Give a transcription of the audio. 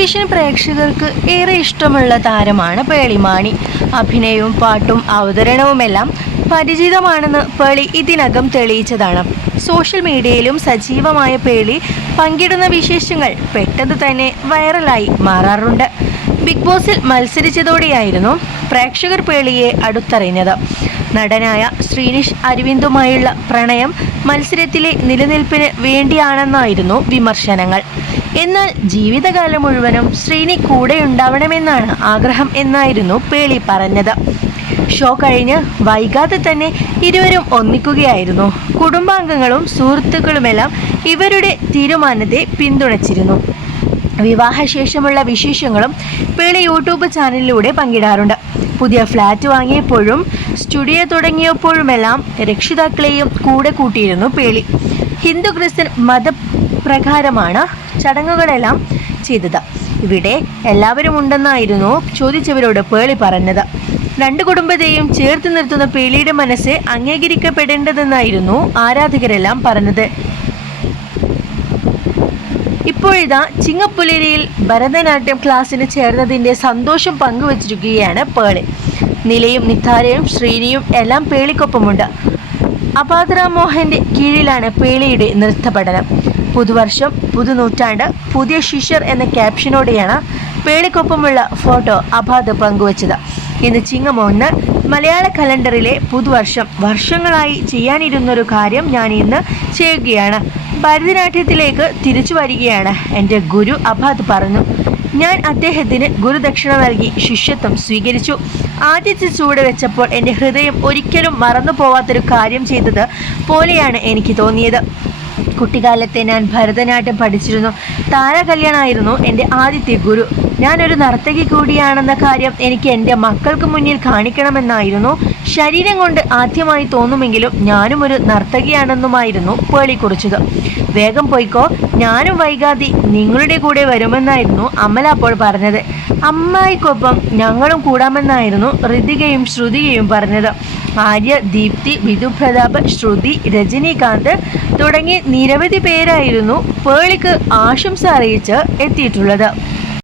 Television പ്രേക്ഷകർക്ക് ഏറെ ഇഷ്ടമുള്ള താരമാണ് പേളിമാണി അഭിനയവും പാട്ടും അവതരണവുമെല്ലാം പരിചിതമാണെന്ന് പേളി ഇതിനകം തെളിയിച്ചതാണ്. സോഷ്യൽ മീഡിയയിലും സജീവമായ പേളി പങ്കിടുന്ന വിശേഷങ്ങൾ പെട്ടെന്ന് തന്നെ വൈറലായി മാറാറുണ്ട്. ബിഗ് ബോസിൽ മത്സരിച്ചതോടെയായിരുന്നു പ്രേക്ഷകർ പേളിയെ അടുത്തറിഞ്ഞത്. നടനായ ശ്രീനിഷ് അരവിന്ദുമായുള്ള പ്രണയം മത്സരത്തിലെ നിലനിൽപ്പിന് വേണ്ടിയാണെന്നായിരുന്നു വിമർശനങ്ങൾ. എന്നാൽ ജീവിതകാലം മുഴുവനും ശ്രീനി കൂടെ ഉണ്ടാവണമെന്നാണ് ആഗ്രഹം എന്നായിരുന്നു പേളി പറഞ്ഞത്. ഷോ കഴിഞ്ഞ് വൈകാതെ തന്നെ ഇരുവരും ഒന്നിക്കുകയായിരുന്നു. കുടുംബാംഗങ്ങളും സുഹൃത്തുക്കളുമെല്ലാം ഇവരുടെ തീരുമാനത്തെ പിന്തുണച്ചിരുന്നു. വിവാഹശേഷമുള്ള വിശേഷങ്ങളും പേളി യൂട്യൂബ് ചാനലിലൂടെ പങ്കിടാറുണ്ട്. പുതിയ ഫ്ലാറ്റ് വാങ്ങിയപ്പോഴും സ്റ്റുഡിയോ തുടങ്ങിയപ്പോഴുമെല്ലാം രക്ഷിതാക്കളെയും കൂടെ കൂട്ടിയിരുന്നു പേളി. ഹിന്ദു ക്രിസ്ത്യൻ മതപ്രകാരമാണ് ചടങ്ങുകളെല്ലാം ചെയ്തത്. ഇവിടെ എല്ലാവരും ഉണ്ടെന്നായിരുന്നു ചോദിച്ചവരോട് പേളി പറഞ്ഞത്. രണ്ട് കുടുംബത്തെയും ചേർത്ത് നിർത്തുന്ന പേളിയുടെ മനസ്സ് അംഗീകരിക്കപ്പെടേണ്ടതെന്നായിരുന്നു ആരാധകരെല്ലാം പറഞ്ഞത്. ഇപ്പോഴിതാ ചിങ്ങപ്പുലരിയിൽ ഭരതനാട്യം ക്ലാസ്സിന് ചേർന്നതിന്റെ സന്തോഷം പങ്കുവച്ചിരിക്കുകയാണ് പേളി. നിലയും നിത്താരയും ശ്രീനിയും എല്ലാം പേളിക്കൊപ്പമുണ്ട്. അപാദ്ര മോഹന്റെ കീഴിലാണ് പേളിയുടെ നൃത്ത പഠനം പുതുവർഷം പുതുനൂറ്റാണ്ട് പുതിയ ശിഷ്യർ എന്ന ക്യാപ്ഷനോടെയാണ് പേളിക്കൊപ്പമുള്ള ഫോട്ടോ അബാദ് പങ്കുവച്ചത്. ഇന്ന് ചിങ്ങമോഹന് മലയാള കലണ്ടറിലെ പുതുവർഷം വർഷങ്ങളായി ചെയ്യാനിരുന്നൊരു കാര്യം ഞാൻ ഇന്ന് ചെയ്യുകയാണ്. ഭരതനാട്യത്തിലേക്ക് തിരിച്ചു വരികയാണ് എന്റെ ഗുരു അബാദ് പറഞ്ഞു. ഞാൻ അദ്ദേഹത്തിന് ഗുരുദക്ഷിണ നൽകി ശിഷ്യത്വം സ്വീകരിച്ചു. ആദ്യത്തെ ചൂട് വെച്ചപ്പോൾ എന്റെ ഹൃദയം ഒരിക്കലും മറന്നു പോവാത്തൊരു കാര്യം ചെയ്തത് പോലെയാണ് എനിക്ക് തോന്നിയത്. കുട്ടിക്കാലത്തെ ഞാൻ ഭരതനാട്യം പഠിച്ചിരുന്നു. താരകല്യാണായിരുന്നു എന്റെ ആദ്യത്തെ ഗുരു. ഞാനൊരു നർത്തകി കൂടിയാണെന്ന കാര്യം എനിക്ക് എന്റെ മക്കൾക്ക് മുന്നിൽ കാണിക്കണമെന്നായിരുന്നു. ശരീരം കൊണ്ട് ആദ്യമായി തോന്നുമെങ്കിലും ഞാനും ഒരു നർത്തകിയാണെന്നുമായിരുന്നു പേളി കുറിച്ചത് വേഗം പോയിക്കോ. ഞാനും വൈകാതെ നിങ്ങളുടെ കൂടെ വരുമെന്നായിരുന്നു അമല അപ്പോൾ പറഞ്ഞത്. അമ്മായിക്കൊപ്പം ഞങ്ങളും കൂടാമെന്നായിരുന്നു ഋതികയും ശ്രുതികയും പറഞ്ഞത്. ആര്യ ദീപ്തി വിധു പ്രതാപ് ശ്രുതി രജനീകാന്ത് തുടങ്ങി നിരവധി പേരായിരുന്നു പേളിക്ക് ആശംസ അറിയിച്ച് എത്തിയിട്ടുള്ളത്.